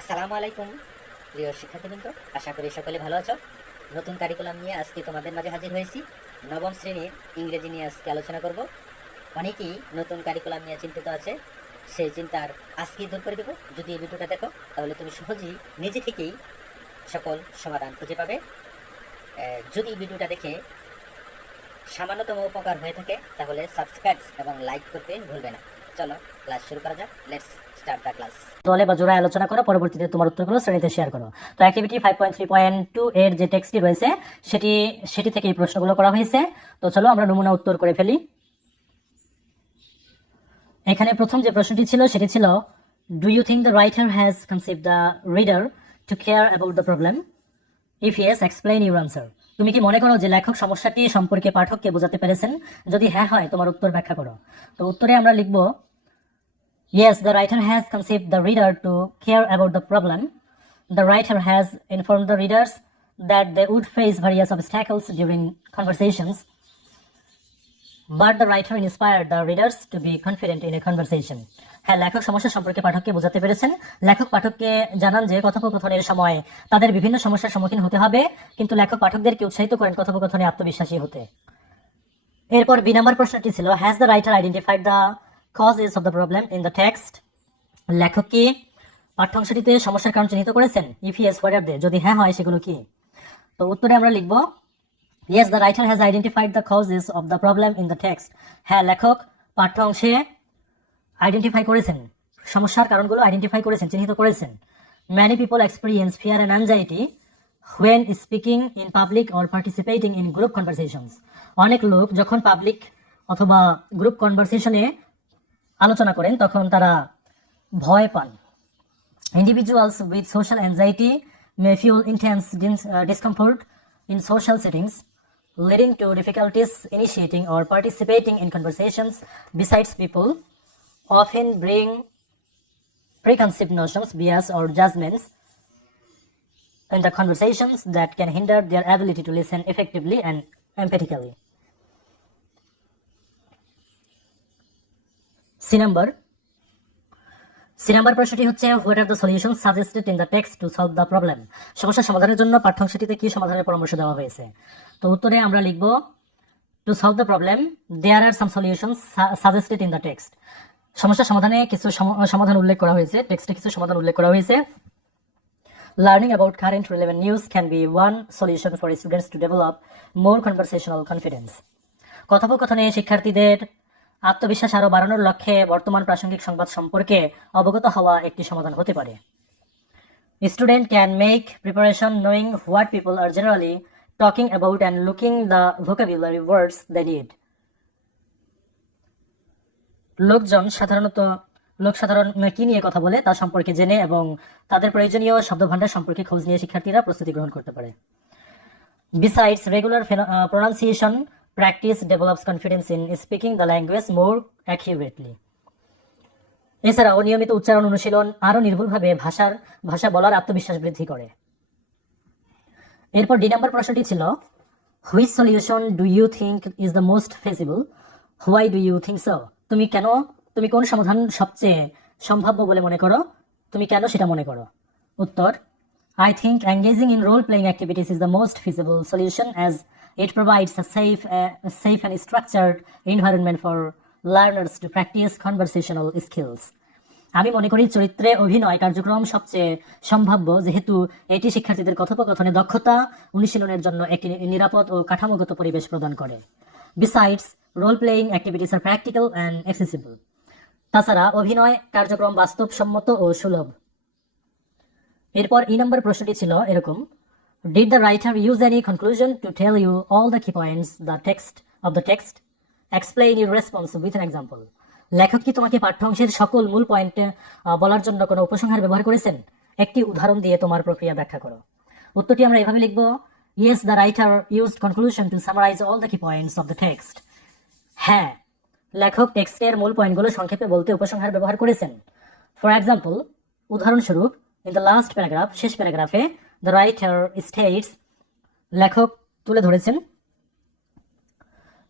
আসসালামু আলাইকুম প্রিয় শিক্ষার্থীবৃন্দ, আশা করি সকলে ভালো আছো। নতুন কারিকুলাম নিয়ে আজকে তোমাদের মাঝে হাজির হয়েছি। নবম শ্রেণীর ইংরেজি নিয়ে আজকে আলোচনা করব। অনেকেই নতুন কারিকুলাম নিয়ে চিন্তিত আছে, সেই চিন্তার আজকে দূর করে দেবো। যদি এই ভিডিওটা দেখো তাহলে তুমি সহজেই নিজে থেকেই সকল সমাধান খুঁজে পাবে। যদি ভিডিওটা দেখে সামান্যতম উপকার হয়ে থাকে তাহলে সাবস্ক্রাইব এবং লাইক করতে ভুলবে না। চলো ক্লাস শুরু করা যাক। Let's start the class. দলে বা জোড়ায় আলোচনা করো, পরবর্তীতে তোমার উত্তরগুলো শ্রেণীতে শেয়ার করো। তো অ্যাক্টিভিটি 5.3.2 এর যে টেক্সটটি রয়েছে সেটি থেকে এই প্রশ্নগুলো করা হয়েছে। তো চলো আমরা নমুনা উত্তর করে ফেলি। এখানে প্রথম যে প্রশ্নটি ছিল সেটি ছিল, do you think the writer has conceive the reader to care about the problem? If yes, explain your answer. তুমি কি মনে করো যে লেখক সমস্যাটি সম্পর্কে পাঠককে বোঝাতে পেরেছেন? যদি হ্যাঁ হয়, তোমার উত্তর ব্যাখ্যা করো। তো উত্তরে আমরা লিখব, yes, the writer has conceived the reader to care about the problem. The writer has informed the readers that they would face various obstacles during conversations, but the writer inspired the readers to be confident in a conversation. হ্যাঁ, লেখক সমস্যা সম্পর্কে পাঠককে বোঝাতে পেরেছেন। লেখক পাঠককে জানান যে কথোপকথনের সময় তাদের বিভিন্ন সমস্যার সম্মুখীন হতে হবে, কিন্তু লেখক পাঠকদেরকে উৎসাহিত করেন কথোপকথনে আত্মবিশ্বাসী হতে। এরপর বি নম্বর প্রশ্নটি ছিল, has the writer identified the causes of the problem in the text? লেখক কি পাঠ্যাংশটিতে সমস্যার কারণ চিহ্নিত করেছেন? ইফ ইয়েস, হোয়াট আর দে? যদি হ্যাঁ হয়, সেগুলো কি? তো উত্তরে আমরা লিখব, yes, the writer has identified the causes of the problem in the text. হ্যাঁ, লেখক পাঠ্যাংশে আইডেন্টিফাই করেছেন, সমস্যার কারণগুলো আইডেন্টিফাই করেছেন, চিহ্নিত করেছেন। Many people experience fear and anxiety when speaking in public or participating in group conversations. অনেক লোক যখন পাবলিক অথবা গ্রুপ কনভারসেশনে আলোচনা করেন তখন তারা ভয় পান। Individuals with social anxiety may feel intense discomfort in social settings, leading to difficulties initiating or participating in conversations. Besides, people often bring preconceived notions, bias, or judgments in the conversations that can hinder their ability to listen effectively and empathically. C number প্রশ্নটি হচ্ছে, what are the solution suggested in the text to solve the problem? সমস্যা সমাধানের জন্য পাঠ্যাংশটিতে কি সমাধানের পরামর্শ দেওয়া হয়েছে? তো উত্তরে আমরা লিখব, to solve the problem there are some solutions suggested in the text. সমস্যা সমাধানে কিছু সমাধান উল্লেখ করা হয়েছে, টেক্সটে কিছু সমাধান উল্লেখ করা হয়েছে। Learning about current relevant news can be one solution for students to develop more conversational confidence. কথোপকথনে শিক্ষার্থীদের আত্মবিশ্বাস আরও বাড়ানোর লক্ষ্যে বর্তমান প্রাসঙ্গিক সংবাদ সম্পর্কে অবগত হওয়া একটি সমাধান হতে পারে। Student can make preparation knowing what people are generally talking about and looking the vocabulary words they need. লোকসাধারণ কি নিয়ে কথা বলে তা সম্পর্কে জেনে এবং তাদের প্রয়োজনীয় শব্দভাণ্ডার সম্পর্কে খোঁজ নিয়ে শিক্ষার্থীরা প্রস্তুতি গ্রহণ করতে পারে। Besides, regular pronunciation practice develops confidence in speaking the language more accurately. এছাড়াও নিয়মিত উচ্চারণ অনুশীলন আরও নির্ভুলভাবে ভাষা বলার আত্মবিশ্বাস বৃদ্ধি করে। এরপর ডি নম্বর প্রশ্নটি ছিল, which solution do you think is the most feasible? Why do you think so? তুমি কোন সমাধান সবচেয়ে সম্ভাব্য বলে মনে করো? তুমি কেন সেটা মনে করো? উত্তর, I think engaging in role-playing activities is the most feasible solution as it provides a safe and structured environment for learners to practice conversational skills. আমি মনে করি চরিত্রে অভিনয় কার্যক্রম সবচেয়ে সম্ভাব্য, যেহেতু এটি শিক্ষার্থীদের কথোপকথনে দক্ষতা অনুশীলনের জন্য একটি নিরাপদ ও কাঠামোগত পরিবেশ প্রদান করে। Besides, role-playing activities are practical and accessible. তাছাড়া অভিনয় কার্যক্রম বাস্তবসম্মত ও সুলভ। এরপর ই নম্বর প্রশ্নটি ছিল এরকম, did the writer use any conclusion to tell you all the key points of the text? Explain your response with an example. লেখক কি তোমাকে পাঠ্যাংশের সকল মূল পয়েন্ট বলার জন্য কোনো উপসংহার ব্যবহার করেছেন? একটি উদাহরণ দিয়ে তোমার প্রক্রিয়া ব্যাখ্যা করো। উত্তরটি আমরা এভাবে লিখব, yes, the writer used conclusion to summarise all the key points of the text. হ্যাঁ, লেখক টেক্সটের মূল পয়েন্টগুলো সংক্ষেপে বলতে উপসংহার ব্যবহার করেছেন। ফর এক্সাম্পল, উদাহরণস্বরূপ, in the last paragraph, শেষ প্যারাগ্রাফে the writer states, লেখক তুলে ধরেছেন,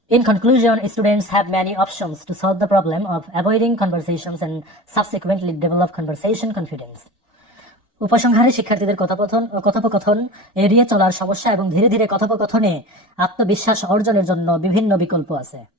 In conclusion, students have many options to solve the problem of avoiding conversations and subsequently develop conversation confidence. উপসংহারে শিক্ষার্থীদের কথোপকথন এড়িয়ে চলার সমস্যা এবং ধীরে ধীরে কথোপকথনে আত্মবিশ্বাস অর্জনের জন্য বিভিন্ন বিকল্প আছে।